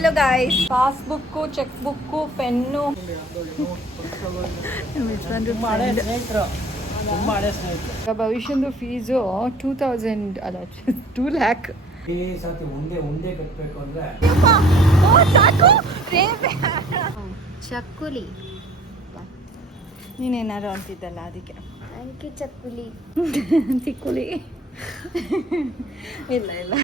Hello guys, passbook, check book, pen. ಭವಿಷ್ಯಂದು fees 2000 ಅಲ್ಲ 2 lac. ಚಕ್ಕುಲಿ ನೀನೇನಾರು ಅಂತಿದ್ದಲ್ಲ ಅದಕ್ಕೆ ಅಂಕಿ ಚಕ್ಕುಲಿ ಚಿಕ್ಕುಲಿ. ಇಲ್ಲ ಇಲ್ಲ.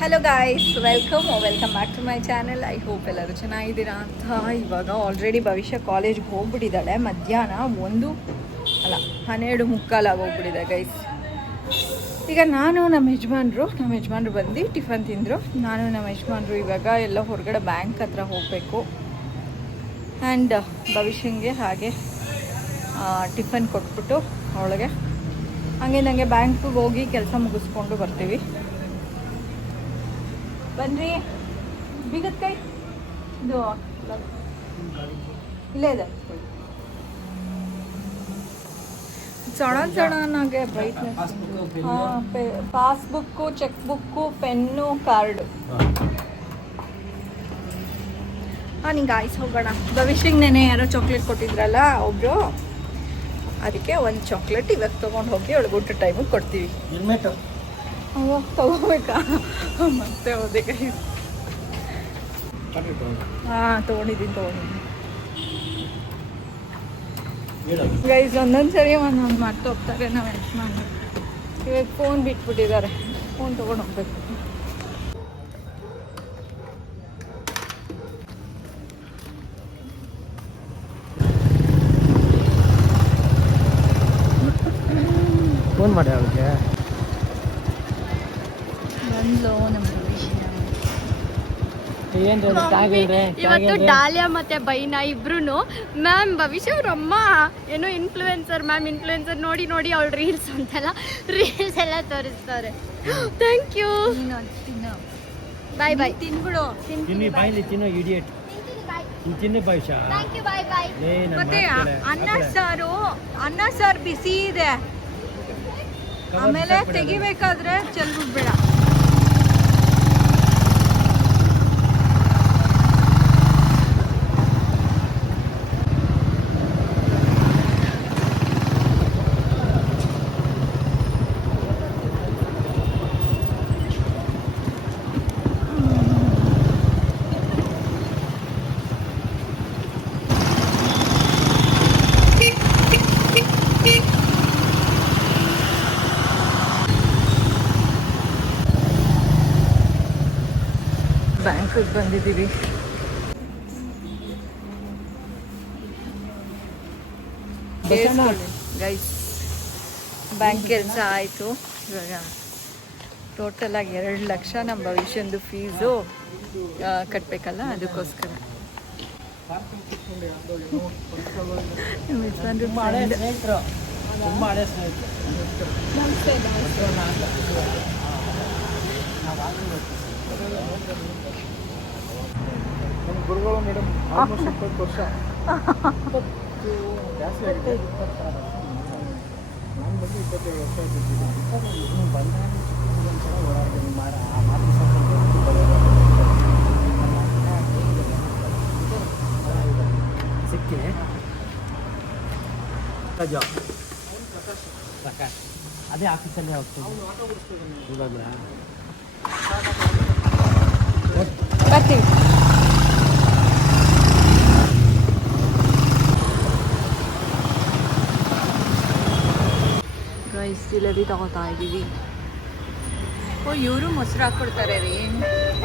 Hello guys, welcome back to my channel. I hope ಎಲ್ಲರೂ ಚೆನ್ನಾಗಿದ್ದೀರಾ ಅಂತ. ಇವಾಗ ಆಲ್ರೆಡಿ ಭವಿಷ್ಯ ಕಾಲೇಜ್ಗೆ ಹೋಗ್ಬಿಟ್ಟಿದ್ದಾಳೆ. ಮಧ್ಯಾಹ್ನ 12:15 ಆಗೋಗ್ಬಿಟ್ಟಿದೆ ಗೈಸ್. ಈಗ ನಾನು ನಮ್ಮ ಯಜಮಾನ್ರು ಬಂದು ಟಿಫನ್ ತಿಂದರು. ನಾನು ನಮ್ಮ ಯಜಮಾನ್ರು ಇವಾಗ ಎಲ್ಲ ಹೊರಗಡೆ ಬ್ಯಾಂಕ್ ಹತ್ರ ಹೋಗಬೇಕು. ಆ್ಯಂಡ್ ಭವಿಷ್ಯಂಗೆ ಹಾಗೆ ಟಿಫನ್ ಕೊಟ್ಬಿಟ್ಟು ಅವಳಿಗೆ ಹಂಗೆ ಬ್ಯಾಂಕ್ಗೆ ಹೋಗಿ ಕೆಲಸ ಮುಗಿಸ್ಕೊಂಡು ಬರ್ತೀವಿ. ಬನ್ರಿ, ಬೀಗದ ಕೈ ಇದು ಇಲ್ಲೇ ಇದೆ. ಸಡನ್ನಾಗೆ ಬ್ರೈಟ್ನೆಸ್. ಹಾಂ, passbook, check book, pen, card. ನಿಂಗೆ ಆಯ್ತು, ಹೋಗೋಣ. ಭವಿಷ್ಯಕ್ಕೆ ನೆನೆ ಯಾರೋ ಚಾಕ್ಲೇಟ್ ಕೊಟ್ಟಿದ್ರಲ್ಲ ಒಬ್ಬರು, ಅದಕ್ಕೆ ಒಂದು ಚಾಕ್ಲೇಟ್ ಇವಾಗ ತೊಗೊಂಡು ಹೋಗಿ ಅವಳಿಗೆ ಊಟ ಟೈಮಿಗೆ ಕೊಡ್ತೀವಿ. ಅವಾಗ ತಗೋಬೇಕಾ? ಮತ್ತೆ ಹೋದೆ ಕೈ. ತೊಗೊಂಡಿದ್ದೀನಿ. ಗೈಸ್, ಒಂದೊಂದು ಸರಿ ಒಂದೊಂದು ಮಾತು ಹೋಗ್ತಾರೆ ನಮ್ಮ ಯಜಮಾನ್ರು. ಇವಾಗ ಫೋನ್ ಬಿಟ್ಬಿಟ್ಟಿದ್ದಾರೆ. ಫೋನ್ ತೊಗೊಂಡು ಹೋಗ್ಬೇಕು. ಫೋನ್ ಮಾಡಿ ಅವಳಿಗೆ. ಇವತ್ತು ಡಾಲಿಯಾ ಮತ್ತೆ ಬೈನಾ ಇಬ್ರು ಮ್ಯಾಮ್ ಭವಿಷ್ಯ ಅವ್ರಮ್ಮ ಏನೋ ಇನ್ಫ್ಲುಯೆನ್ಸರ್ ನೋಡಿ ಅವಳು ರೀಲ್ಸ್ ಎಲ್ಲ ತೋರಿಸ್ತಾರೆ. Thank you. Bye bye. ತಿನ್ಬಿಡು. ಮತ್ತೆ ಅನ್ನ ಸಾರು ಬಿಸಿ ಇದೆ. ಆಮೇಲೆ ತೆಗಿಬೇಕಾದ್ರೆ ಚೆಲ್ಬಿಡ್ಬೇಡ. ಬ್ಯಾಂಕಿಗೆ ಬಂದಿದ್ದೀವಿ. ಗೈಸ್, ಬ್ಯಾಂಕ್ ಕೆಲಸ ಆಯಿತು. ಇವಾಗ ಟೋಟಲಾಗಿ 2 ಲಕ್ಷ ನಮ್ಮ ಭವಿಷ್ಯಂದು ಫೀಸು ಕಟ್ಟಬೇಕಲ್ಲ, ಅದಕ್ಕೋಸ್ಕರ. ಗುರುಗಳು ಮೇಡಮ್ ಆಲ್ಮೋಸ್ಟ್ 20 ವರ್ಷ. ಜಾಸ್ತಿ ಆಗಿದೆ. ನಾನು ಬಂದು 25 ವರ್ಷ ಆಗಿದ್ದೀನಿ. ಬಂದಾಗ ಒಂದ್ಸಲ ಓಡಾಡ್ತೀನಿ. ಸಿಕ್ಕಿ ಪ್ರಕಾಶ್ ಅದೇ ಆಫೀಸಲ್ಲೇ ಹೋಗ್ತೀನಿ ಇವಾಗ. ಬರ್ತೀವಿ. ಗೈಸ್, ಜಿಲೇಬಿ ತಗೋತಾ ಇದ್ದೀವಿ. ಇವರು ಮೊಸರು ಹಾಕ್ಕೊಡ್ತಾರೆ ರೀ.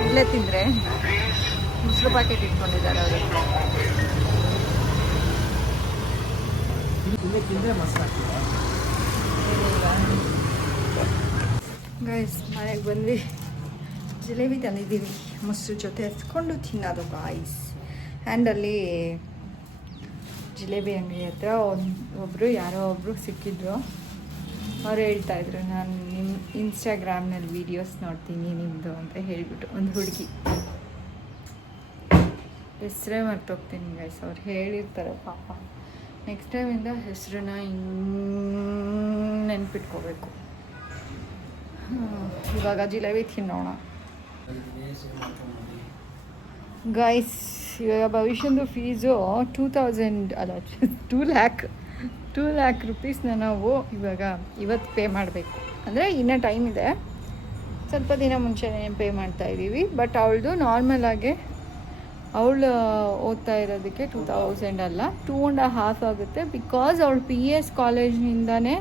ಇಲ್ಲೇ ತಿಂದರೆ ಮೊಸರು ಪ್ಯಾಕೆಟ್ ಇಟ್ಕೊಂಡಿದ್ದಾರೆ ಅವರು. ಗೈಸ್, ಮನೆಗೆ ಬಂದ್ವಿ. ಜಿಲೇಬಿ ತಂದಿದ್ದೀವಿ. ಮೊಸರು ಜೊತೆ ಹಚ್ಕೊಂಡು ತಿನ್ನೋದು ಗಾಯ್ಸ್. ಆ್ಯಂಡ್ ಅಲ್ಲಿ ಜಿಲೇಬಿ ಅಂಗಡಿ ಹತ್ರ ಯಾರೋ ಒಬ್ಬರು ಸಿಕ್ಕಿದ್ರು. ಅವ್ರು ಹೇಳ್ತಾಯಿದ್ರು, ನಾನು ನಿಮ್ಮ ಇನ್ಸ್ಟಾಗ್ರಾಮ್ನಲ್ಲಿ ವೀಡಿಯೋಸ್ ನೋಡ್ತೀನಿ ನಿಮ್ಮದು ಅಂತ ಹೇಳಿಬಿಟ್ಟು. ಒಂದು ಹುಡುಗಿ ಹೆಸರೇ ಮರ್ತೋಗ್ತೀನಿ ಗೈಸ್. ಅವ್ರು ಹೇಳಿರ್ತಾರೆ ಪಾಪ. ನೆಕ್ಸ್ಟ್ ಟೈಮಿಂದ ಹೆಸರನ್ನ ನೆನ್ಪಿಟ್ಕೋಬೇಕು. ಇವಾಗ ಜಿಲೇಬಿ ತಿನ್ನೋಣ ಗೈಸ್. ಇವಾಗ ಭವಿಷ್ಯಂದು ಫೀಸು 2000 ಅಲ್ಲ 2 ಲ್ಯಾಕ್ ರುಪೀಸ್ನ ನಾವು ಇವತ್ತು ಪೇ ಮಾಡಬೇಕು. ಅಂದರೆ ಇನ್ನೂ ಟೈಮ್ ಇದೆ, ಸ್ವಲ್ಪ ದಿನ ಮುಂಚೆನೇ ಪೇ ಮಾಡ್ತಾಯಿದ್ದೀವಿ. ಬಟ್ ಅವಳದು ನಾರ್ಮಲ್ ಆಗಿ ಅವಳು ಓದ್ತಾ ಇರೋದಕ್ಕೆ 2000 ಅಲ್ಲ 2.5 ಆಗುತ್ತೆ. ಬಿಕಾಸ್ ಅವಳು PES ಕಾಲೇಜ್ನಿಂದನೇ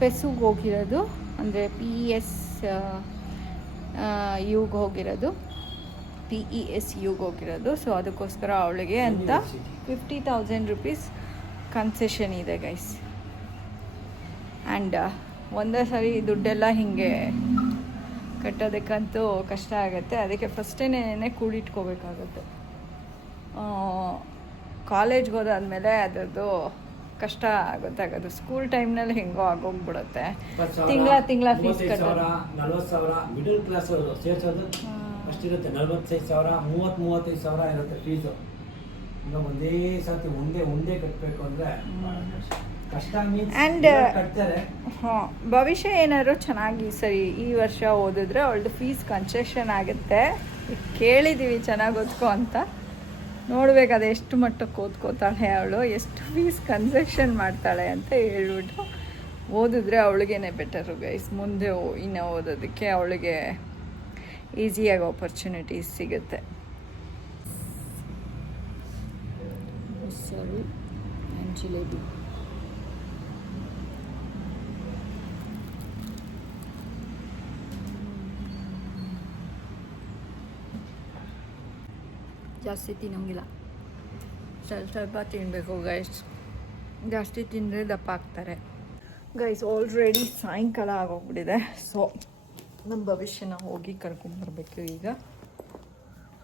ಪೆಸ್ಸಿಗೆ ಹೋಗಿರೋದು, ಅಂದರೆ PES ಯುಗೆ ಹೋಗಿರೋದು, PES ಯುಗೆ ಹೋಗಿರೋದು. ಸೊ ಅದಕ್ಕೋಸ್ಕರ ಅವಳಿಗೆ ಅಂತ 50,000 ರುಪೀಸ್ ಕನ್ಸೆಷನ್ ಇದೆ ಗೈಸ್. ಆ್ಯಂಡ್ ಒಂದೇ ಸರಿ ದುಡ್ಡೆಲ್ಲ ಹೀಗೆ ಕಟ್ಟೋದಕ್ಕಂತೂ ಕಷ್ಟ ಆಗುತ್ತೆ. ಅದಕ್ಕೆ ಫಸ್ಟೇನೇ ಕೂಡಿಟ್ಕೋಬೇಕಾಗುತ್ತೆ. ಕಾಲೇಜ್ಗೆ ಹೋದಾದ್ಮೇಲೆ ಅದರದ್ದು ಕಷ್ಟ ಗೊತ್ತಾಗೋದು. ಸ್ಕೂಲ್ ಟೈಮ್ನಲ್ಲಿ ಹೆಂಗೋ ಆಗೋಗ್ಬಿಡುತ್ತೆ. ತಿಂಗಳ ಫೀಸ್ ಕಟ್ಟೋದು 40,000 ಮಿಡಲ್ ಕ್ಲಾಸ್ ಅವರು ಸೇರ್ಸೋದು ಅಷ್ಟಿರುತ್ತೆ. 45,000 35,000 ಇರುತ್ತೆ ಫೀಸು. ಈಗ ಒಂದೇ ಸರ್ತಿ ಒಂದೇ ಕಟ್ಟಬೇಕು ಅಂದರೆ ಕಷ್ಟ. ಆ್ಯಂಡ್ ಕಟ್ತಾರೆ. ಭವಿಷ್ಯ ಏನಾದ್ರು ಚೆನ್ನಾಗಿ ಸರಿ ಈ ವರ್ಷ ಓದಿದ್ರೆ ಅವಳದು ಫೀಸ್ ಕನ್ಸೆಷನ್ ಆಗುತ್ತೆ. ಕೇಳಿದ್ದೀವಿ ಚೆನ್ನಾಗಿ ಓದ್ಕೋ ಅಂತ. ನೋಡ್ಬೇಕು ಅದು ಎಷ್ಟು ಮಟ್ಟಕ್ಕೆ ಓದ್ಕೋತಾಳೆ ಅವಳು, ಎಷ್ಟು ಫೀಸ್ ಕನ್ಸೆಷನ್ ಮಾಡ್ತಾಳೆ ಅಂತ ಹೇಳ್ಬಿಟ್ಟು ಓದಿದ್ರೆ ಅವಳಿಗೇನೆ ಬೆಟರು ಗೈಸ್. ಮುಂದೆ ಇನ್ನು ಓದೋದಕ್ಕೆ ಅವಳಿಗೆ ಈಸಿಯಾಗಿ ಆಪರ್ಚುನಿಟೀಸ್ ಸಿಗುತ್ತೆ. ಸರಿ ಆ್ಯಂಡ್ ಜಿಲೇಬಿ. ಜಾಸ್ತಿ ತಿನ್ನೋಂಗಿಲ್ಲ, ಸ್ವಲ್ಪ ತಿನ್ನಬೇಕು ಗೈಸ್. ಜಾಸ್ತಿ ತಿಂದರೆ ದಪ್ಪ ಆಗ್ತಾರೆ ಗೈಸ್. ಆಲ್ರೆಡಿ ಸಾಯಂಕಾಲ ಆಗೋಗ್ಬಿಟ್ಟಿದೆ. ಸೊ ನಮ್ಮ ಭವಿಷ್ಯನ ಹೋಗಿ ಕರ್ಕೊಂಬರ್ಬೇಕು ಈಗ.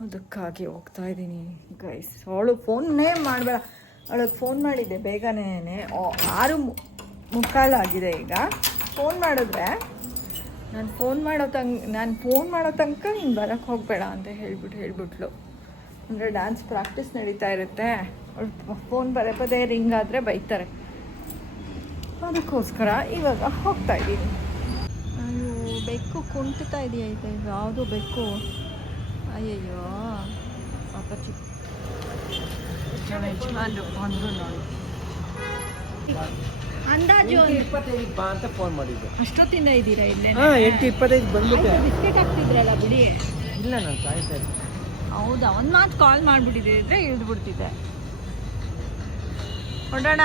ಅದಕ್ಕಾಗಿ ಹೋಗ್ತಾ ಇದ್ದೀನಿ ಗೈಸ್. ಅವಳು ಫೋನ್ನೇ ಮಾಡಬೇಡ. ಅವಳಿಗೆ ಫೋನ್ ಮಾಡಿದ್ದೆ ಬೇಗನೆ, 6:45 ಆಗಿದೆ ಈಗ. ಫೋನ್ ಮಾಡಿದ್ರೆ ನಾನು ಫೋನ್ ಮಾಡೋ ತನಕ ನೀನು ಬರೋಕ್ಕೆ ಹೋಗಬೇಡ ಅಂತ ಹೇಳ್ಬಿಟ್ಲು. ಅಂದರೆ ಡ್ಯಾನ್ಸ್ ಪ್ರಾಕ್ಟೀಸ್ ನಡೀತಾ ಇರುತ್ತೆ. ಅವಳು ಫೋನ್ ಪದೇ ರಿಂಗ್ ಆದರೆ ಬೈತಾರೆ. ಅದಕ್ಕೋಸ್ಕರ ಇವಾಗ ಹೋಗ್ತಾ ಇದ್ದೀನಿ. ಅಯ್ಯೋ ಬೆಕ್ಕು ಕುಂಟುತ್ತಾ ಇದೆಯಾ ಯಾವುದು ಬೆಕ್ಕು? ಅಯ್ಯಯ್ಯೋ ಪಾಪ ಯಜಮಾನ್ರು ಬಂದರು ನೋಡಿ. ಅಂದಾಜು 8:25 ಬಾ ಅಂತ ಫೋನ್ ಮಾಡಿದ್ದೆ. ಅಷ್ಟೊತ್ತಿಂದ ಇದ್ದೀರಾ ಇಲ್ಲೇ? 8:25 ಬಂದ್ಬಿಟ್ಟೆ. ಬಿಸ್ಕೆಟ್ ಹಾಕ್ತಿದ್ರಲ್ಲ ಬಿಡಿ. ಇಲ್ಲ ನಾನು ಕಾಯ್ತಾ ಇದ್ದೆ. ಹೌದಾ, ಒಂದು ಮಾತು ಕಾಲ್ ಮಾಡಿಬಿಟ್ಟಿದ್ರೆ ಇಳಿದ್ಬಿಡ್ತಿದ್ದೆ. ಹೊರಡೋಣ.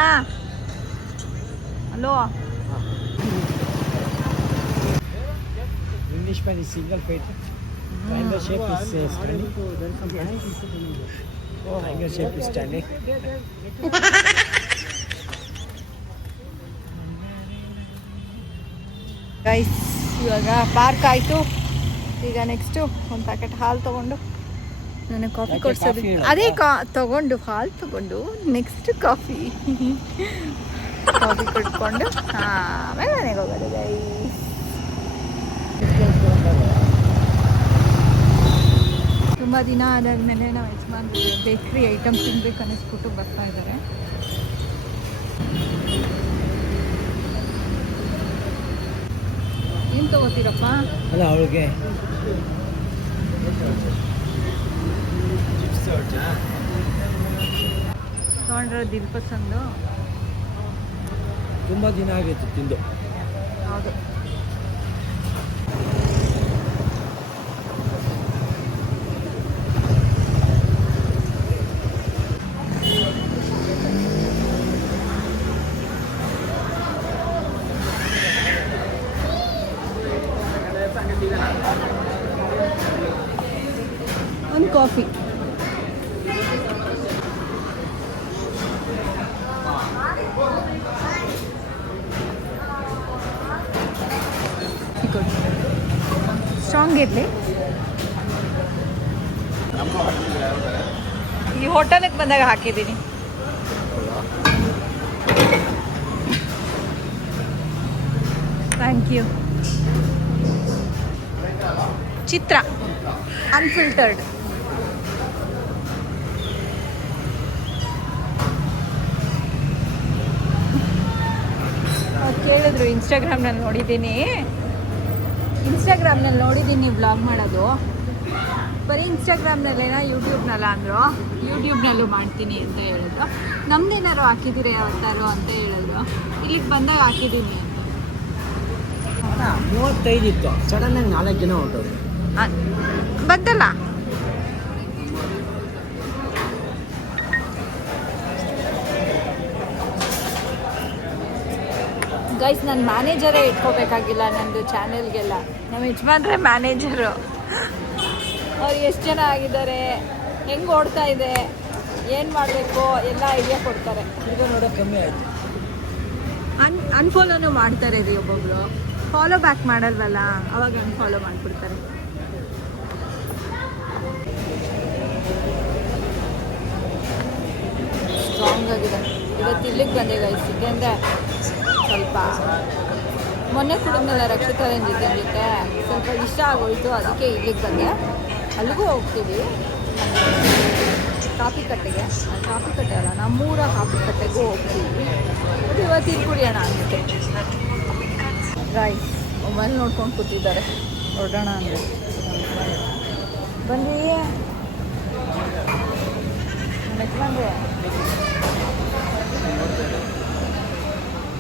Hello. English pen is single plate. Triangle shape is standing. Triangle shape is standing. Guys ಇವಾಗ ಪಾರ್ಕ್ ಆಯಿತು. ಈಗ ನೆಕ್ಸ್ಟು ಒಂದು ಪ್ಯಾಕೆಟ್ ಹಾಲು ತೊಗೊಂಡು ನನಗೆ ಕಾಫಿ ಕೊಡ್ಸೋದು. ಅದೇ ತೊಗೊಂಡು ಹಾಲು ತೊಗೊಂಡು ನೆಕ್ಸ್ಟ್ ಕಾಫಿ ಕೊಟ್ಕೊಂಡು ಆಮೇಲೆ ಮನೆಗೆ ಹೋಗೋದು ಗೈಸ್. ತುಂಬ ದಿನ ಆದಾದ್ಮೇಲೆ ನಾವು ಯಜಮಾನ್ರು ಬೇಕ್ರಿ ಐಟಮ್ ತಿನ್ಬೇಕು ಅನ್ನಿಸ್ಬಿಟ್ಟು ಬರ್ತಾ ಇದ್ದಾರೆ. ಏನು ತೊಗೋತೀರಪ್ಪ? ಅಲ್ಲ ಅವಳಿಗೆ ತೊಗೊಂಡ್ರೆ ದಿಲ್ ಪಸಂದು. ತುಂಬ ದಿನ ಆಗಿತ್ತು ತಿಂದು. ಹೌದು. ಒಂದು ಕಾಫಿ. ಸ್ಟ್ರಾಂಗ್ ಇರಲಿ. ಈ ಹೋಟೆಲಿಗೆ ಬಂದಾಗ ಹಾಕಿದ್ದೀನಿ. Thank you. ಚಿತ್ರ ಅನ್ಫಿಲ್ಟರ್ಡ್. ಹೇಳಿದ್ರು ಇನ್ಸ್ಟಾಗ್ರಾಮ್ನಲ್ಲಿ ನೋಡಿದ್ದೀನಿ ವ್ಲಾಗ್ ಮಾಡೋದು. ಬರೀ ಇನ್ಸ್ಟಾಗ್ರಾಮ್ನಲ್ಲೇನೋ ಯೂಟ್ಯೂಬ್ನಲ್ಲ ಅಂದರು. ಯೂಟ್ಯೂಬ್ನಲ್ಲೂ ಮಾಡ್ತೀನಿ ಅಂತ ಹೇಳಿದ್ರು. ನಮ್ದೇನಾದ್ರು ಹಾಕಿದ್ದೀರಿ ಯಾವತ್ತಾರು ಅಂತ ಹೇಳಿದ್ರು. ಇಲ್ಲಿಗೆ ಬಂದಾಗ ಹಾಕಿದ್ದೀನಿ ಅಂತ. 35 ಇತ್ತು, ಸಡನ್ನಾಗಿ 4 ಜನ ಹೊಂಟೋದು. ಬಂತಲ್ಲ. ಗೈಸ್ ನಾನು ಮ್ಯಾನೇಜರೇ ಇಟ್ಕೋಬೇಕಾಗಿಲ್ಲ ನಂದು ಚಾನೆಲ್ಗೆಲ್ಲ. ನಮ್ಮ ಯಜಮಾನ್ರೆ ಮ್ಯಾನೇಜರು. ಅವ್ರು ಎಷ್ಟು ಜನ ಆಗಿದ್ದಾರೆ, ಹೆಂಗೆ ಓಡ್ತಾ ಇದೆ, ಏನು ಮಾಡಬೇಕು ಎಲ್ಲ ಐಡಿಯಾ ಕೊಡ್ತಾರೆ. ಈಗ ನೋಡೋಕೆ ಕಮ್ಮಿ ಆಯಿತು. ಅನ್ಫಾಲೋನು ಮಾಡ್ತಾರೆ ರೀ ಒಬ್ಬೊಬ್ರು. ಫಾಲೋ ಬ್ಯಾಕ್ ಮಾಡಲ್ವಲ್ಲ, ಅವಾಗ ಅನ್ಫಾಲೋ ಮಾಡಿಬಿಡ್ತಾರೆ. ಸ್ಟ್ರಾಂಗ್ ಆಗಿದೆ. ಇವತ್ತು ಇಲ್ಲಿಗೆ ಬಂದೆ ಗೈಸ್, ಅಂದರೆ ಸ್ವಲ್ಪ ಮೊನ್ನೆ ಕುಟುಂಬದಲ್ಲ ರಕ್ಷಿತಾಳನ್ ಜೊತೆ ಸ್ವಲ್ಪ ಇಷ್ಟ ಆಗೋಯ್ತು, ಅದಕ್ಕೆ ಇಲ್ಲಿಗೆ ಬಂದೆ. ಅಲ್ಲಿಗೂ ಹೋಗ್ತೀವಿ, ಕಾಫಿಕಟ್ಟೆಗೆ. ಕಾಫಿಕಟ್ಟೆ ಅಲ್ಲ, ನಮ್ಮೂರ ಕಾಫಿಕಟ್ಟೆಗೂ ಹೋಗ್ತೀವಿ. ಅದು ಇವತ್ತು ಇಲ್ಲಿ ಕುಡಿಯೋಣ ಅಂತೆ. ರೈಸ್ ಮೊಬೈಲ್ ನೋಡ್ಕೊಂಡು ಕೂತಿದ್ದಾರೆ. ಹೊರಡೋಣ ಅಂದರೆ ಬಂದು ಬಂದೆ.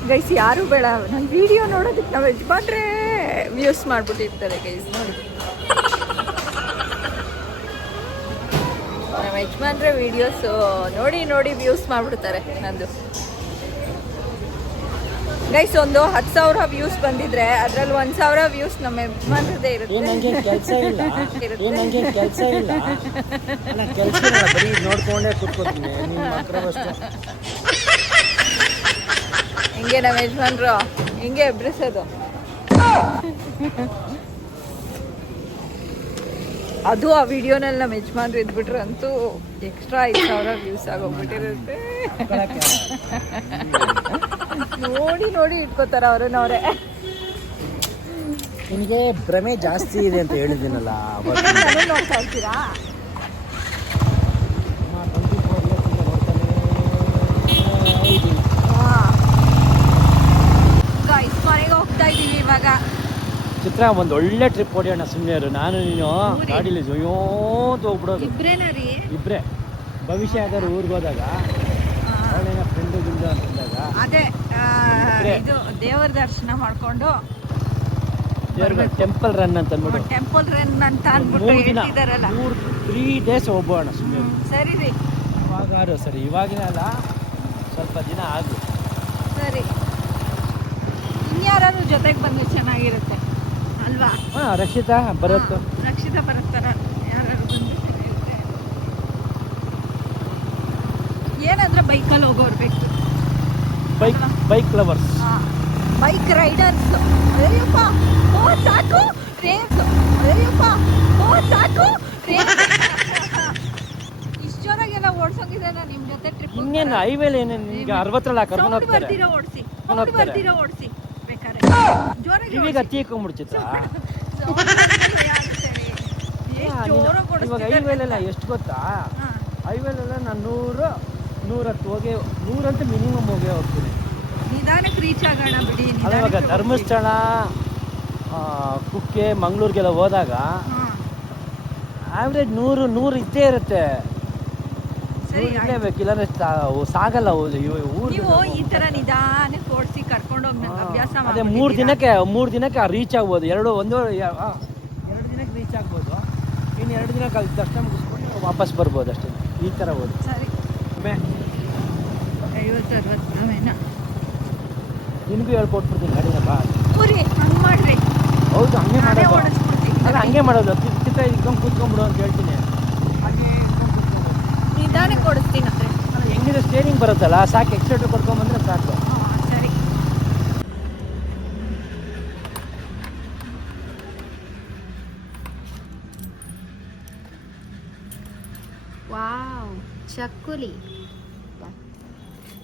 ಗೈಸ್ ಯಾರು ಬೇಡ, ನನ್ನ ವಿಡಿಯೋ ನೋಡೋದಕ್ಕೆ ನಾವು ಯಜಮಾನ್ರೆ ವ್ಯೂಸ್ ಮಾಡಿಬಿಟ್ಟಿರ್ತಾರೆ ಗೈಸ್. ನೋಡಿ ನಮ್ಮ ಯಜಮಾನ್ರೆ ವಿಡಿಯೋಸು ನೋಡಿ ವ್ಯೂಸ್ ಮಾಡಿಬಿಡ್ತಾರೆ ನಂದು. ಗೈಸ್ ಒಂದು 10,000 ವ್ಯೂಸ್ ಬಂದಿದ್ರೆ ಅದರಲ್ಲಿ 1,000 ವ್ಯೂಸ್ ನಮ್ಮ ಯಜಮಾನ್ರದ್ದೇ ಇರುತ್ತೆ. ಕೆಲಸ ಇಲ್ಲ, ಕೆಲಸ ಇಲ್ಲ, ಕೆಲಸ ಬರೀ ನೋಡ್ಕೊಂಡೇ ಕೂತ್ಕೋತೀನಿ. ನಿಮ್ಮ ಮಕ್ಕಳಷ್ಟು ಹಿಂಗೆ ನಮ್ಮ ಯಜಮಾನ್ರು ಹಿಂಗೆ ಎಬ್ರಿಸೋದು. ಅದು ಆ ವಿಡಿಯೋನಲ್ಲಿ ನಮ್ಮ ಯಜಮಾನ್ರು ಇದ್ಬಿಟ್ರೆ ಅಂತೂ ಎಕ್ಸ್ಟ್ರಾ 5,000 ವ್ಯೂಸ್ ಆಗೋಗ್ಬಿಟ್ಟಿರುತ್ತೆ. ನೋಡಿ ಇಟ್ಕೋತಾರ ಅವ್ರನ್ನವ್ರೆ. ನಿಮಗೆ ಭ್ರಮೆ ಜಾಸ್ತಿ ಇದೆ ಅಂತ ಹೇಳಿದ್ದೀನಲ್ಲ, ನಾನು ನೋಡ್ತಾ ಇರ್ತೀರಾ? ಗೈಸ್ ಮನೆಗೆ ಹೋಗ್ತಾ ಇದ್ದೀವಿ ಇವಾಗ. ಚಿತ್ರ ಒಂದು ಒಳ್ಳೆ ಟ್ರಿಪ್ ಹೊಡಿಯೋಣ ಸುಮ್ಮನೆ. ನಾನು ನೀನು ಗಾಡೀಲಿ ಜೊಯ್ಯೋ ಹೋಗ್ಬಿಡೋದು. ಇಬ್ಬರೇ ಭವಿಷ್ಯ ಯಾವ್ದಾದ್ರು ಊರಿಗೆ ಹೋದಾಗ ಅವಳೇನ ಫ್ರೆಂಡು ಗಿಂಡು ಅಂತಂದಾಗ ಅದೇ ಇದು ದೇವರ ದರ್ಶನ ಮಾಡ್ಕೊಂಡು ಟೆಂಪಲ್ ರನ್ ಅಂತ ಅಂದ್ಬಿಟ್ಟು, ಟೆಂಪಲ್ ರನ್ ಅಂತ ಅಂದ್ಬಿಟ್ಟು ಹೇಳ್ತಿದಾರಲ್ಲ, 3 days ಹೋಗ್ಬೋಣ ಸುಮ್ಮನೆ. ಸರಿ ರೀ, ಇವಾಗಾರು ಸರಿ, ಇವಾಗಿನ ಅಲ್ಲ, ಸ್ವಲ್ಪ ದಿನ ಆಗಲಿ. ಸರಿ, ಇನ್ಯಾರು ಜೊತೆಗೆ ಬಂದ್ರೆ ಚೆನ್ನಾಗಿರುತ್ತೆ ಅಲ್ವಾ? ರಕ್ಷಿತಾ ಬರುತ್ತೋ, ರಕ್ಷಿತಾ ಬರುತ್ತಾರ, ಯಾರು ಬಂದ್ರೆ ಚೆನ್ನಾಗಿರುತ್ತೆ. ಏನಂದ್ರೆ ಬೈಕಲ್ಲಿ ಹೋಗೋರು ಬೇಕು. Bike lovers, bike riders. Ayyappa ಓ ಸಾಕು ರೇಸ್, ಅಯ್ಯಪ್ಪ ಓ ಸಾಕು ರೇಸ್. ಇಷ್ಟು ಜೋರಾಗೆಲ್ಲ ಓಡ್ಸೋಂಗಿದೆ ನಾನು ನಿಮ್ಮ ಜೊತೆ ಟ್ರಿಪ್. ಇನ್ನೇನು ಹೈವೇಲಿ ಏನೇನು ಈಗ 60ರಲ್ಲಿ ಕರ್ಕೊಂಡು ಹೋಗ್ತಾರೆ. ಬರ್ತೀರಾ ಓಡಿಸಿ ಬೇಕಾದ್ರೆ ಜೋರಾಗಿ ಈಗ ತೀಕೊಂಡ್ಬಿಡ್ಚಿತ್ರ. ಇವಾಗ ಹೈವೇಲೆಲ್ಲ ಎಷ್ಟು ಗೊತ್ತಾ? ಹೈವೇಲೆಲ್ಲ ನಾನು 100 ಹೋಗಿ 100 ಅಂತೂ ಮಿನಿಮಮ್ ಹೋಗೇ ಹೋಗ್ತೀನಿ. ನಿಧಾನಕ್ಕೆ ರೀಚ್ ಆಗೋಣ ಬಿಡಿ. ಅವಾಗ ಧರ್ಮಸ್ಥಳ, ಕುಕ್ಕೆ, ಮಂಗಳೂರಿಗೆಲ್ಲ ಹೋದಾಗ ಆವ್ರೇಜ್ 100 ಇದ್ದೇ ಇರುತ್ತೆ. ಇರಲೇಬೇಕು, ಇಲ್ಲಾಂದ್ರೆ ಸಾಗಲ್ಲ. ನೀವು ಈ ತರ ನಿಧಾನಕ್ಕೆ ಓಡಿಸಿ ಕರ್ಕೊಂಡು ಹೋಗಿ ಅಭ್ಯಾಸ ಮಾಡಿ. ಅದೇ 3 ದಿನಕ್ಕೆ ರೀಚ್ ಆಗ್ಬೋದು. 2 ದಿನಕ್ಕೆ ರೀಚ್ ಆಗ್ಬೋದು. ಇನ್ನು 2 ದಿನಕ್ಕೆ ಅಲ್ಲಿ ದರ್ಶನ ಮುಗಿಸ್ಕೊಂಡು ವಾಪಸ್ ಬರ್ಬೋದು ಅಷ್ಟೇ. ಈ ಥರ ಹೋದು. ಸರಿ, 50-60 ನಿನಗೂ ಹೇಳ್ಕೊಟ್ಬಿಡ್ತೀನಿ ಗಾಡಿನ ಬಾ. ಹಂಗೆ ಮಾಡ್ರಿ. ಹೌದು, ಹಂಗೆ ಮಾಡೋದು. ಓಡಿಸ್ಬಿಡ್ತೀನಿ. ಅಲ್ಲ, ಹಂಗೆ ಮಾಡೋದು. ಚಿತ್ರ ಇಟ್ಕೊಂಡು ಕೂತ್ಕೊಂಡ್ಬಿಡು ಅಂತ ಹೇಳ್ತೀನಿ. ಹಾಗೆ ನಿಧಾನಕ್ಕೆ ಓಡಿಸ್ತೀನಿ ಅಂದ್ರೆ ಹೆಂಗಿದೆ ಸ್ಟೇರಿಂಗ್ ಬರುತ್ತಲ್ಲ, ಸಾಕು. ಎಕ್ಸ್ಟ್ರಾ ಕೊಡ್ಕೊಂಬಂದ್ರೆ ಸಾಕು. ಸರಿ. ವಾವ್, ಚಕ್ಕುಲಿ.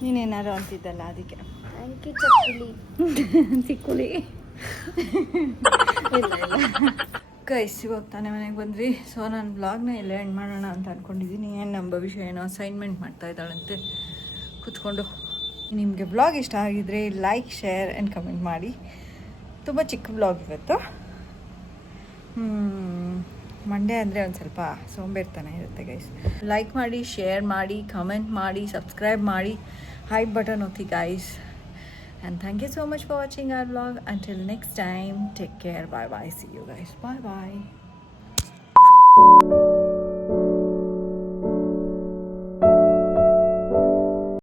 ನೀನೇನಾರು ಅಂತಿದ್ದಲ್ಲ ಅದಕ್ಕೆ. ಥ್ಯಾಂಕ್ ಯು ಚಕ್ಕುಲಿ. ಸಿಕ್ಕುಲಿ. ಇಲ್ಲ ಗೈಸ್, ಇವಾಗ ತಾನೇ ಮನೆಗೆ ಬಂದ್ವಿ. ಸೊ ನಾನು ಬ್ಲಾಗ್ನ ಎಲ್ಲ ಎಂಡ್ ಮಾಡೋಣ ಅಂತ ಅಂದ್ಕೊಂಡಿದ್ದೀನಿ. ಏನು ನಮ್ಮ ಭವಿಷ್ಯ ಏನೋ ಅಸೈನ್ಮೆಂಟ್ ಮಾಡ್ತಾ ಇದ್ದಾಳಂತೆ ಕೂತ್ಕೊಂಡು. ನಿಮಗೆ ವ್ಲಾಗ್ ಇಷ್ಟ ಆಗಿದ್ರೆ ಲೈಕ್ ಶೇರ್ ಆ್ಯಂಡ್ ಕಮೆಂಟ್ ಮಾಡಿ. ತುಂಬ ಚಿಕ್ಕ ವ್ಲಾಗ್ ಇವತ್ತು. ಮಂಡೇ ಅಂದರೆ ಒಂದು ಸ್ವಲ್ಪ ಸೋಂಬೇರ್ತನ ಇರುತ್ತೆ ಗೈಸ್. ಲೈಕ್ ಮಾಡಿ, ಶೇರ್ ಮಾಡಿ, ಕಮೆಂಟ್ ಮಾಡಿ, ಸಬ್ಸ್ಕ್ರೈಬ್ ಮಾಡಿ, ಹೈಪ್ ಬಟನ್ ಒತ್ತಿ guys. And thank you so much for watching our vlog. Until next time, take care. Bye bye. See you guys. Bye bye.